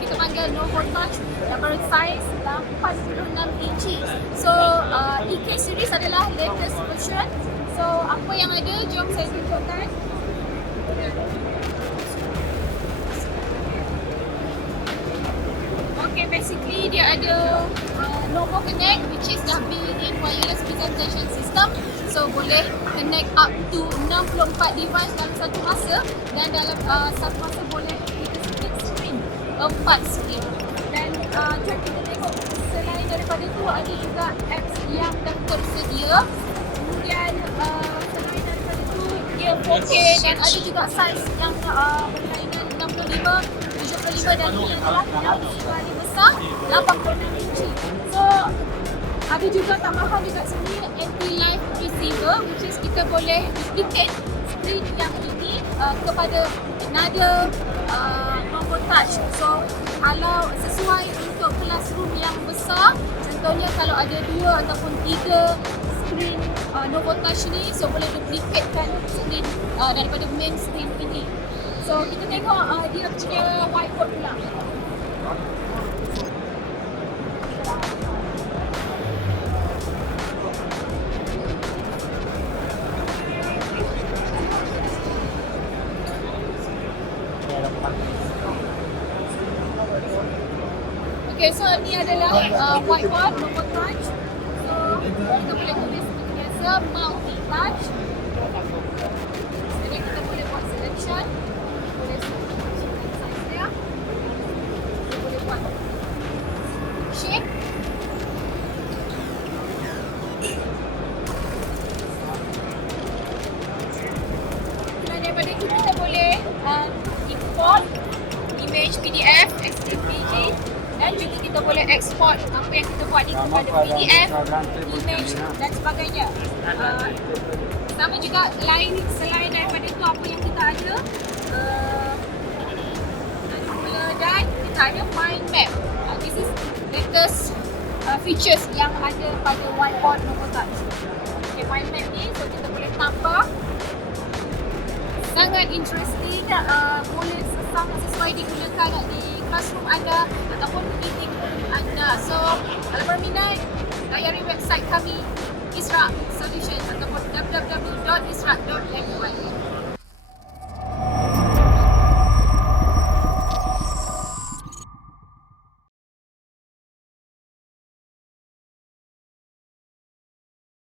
kita panggil NovoTouch yang bersize 86 inci. So EK series adalah latest version. So apa yang ada, jom saya tunjukkan. Okay, basically dia ada NovoConnect, which is dah built-in wireless presentation system. So boleh connect up to 64 device dalam satu masa, dan dalam satu masa boleh kita split screen 4 screen. Dan jom kita tengok, selain daripada tu ada juga apps yang dah tersedia. Kemudian selain daripada tu dia 4K dan ada juga size yang berlainan 65, 75 dan ni adalah yang paling besar 86 inci. So ada juga tambahan dekat sini anti-live receiver, which is kita boleh duplicate screen yang ini kepada another NovoTouch. So kalau sesuai untuk classroom yang besar, contohnya kalau ada 2 ataupun 3 screen NovoTouch ni, so boleh duplicatekan screen daripada main screen ini. So kita tengok dia punya whiteboard pula. Okay, so ni adalah whiteboard NovoTouch. So kita boleh tulis seperti biasa, multi-touch. Jadi kita boleh buat selection. Boleh selection size dia. Kita boleh buat shape. Dan daripada itu kita boleh import image PDF, SVG, dan juga kita boleh export apa yang kita buat ni kepada PDF, image dan sebagainya. Sama juga selain daripada itu, apa yang kita ada, dan kita ada mind map. This is latest features yang ada pada whiteboard NovoTouch. Okay, mind map ni so kita boleh tambah. Sangat interesting, boleh sama sesuai digunakan di classroom anda ataupun meeting anda. So kalau berminat, layari website kami ISRA Solutions ataupun www.isra.my.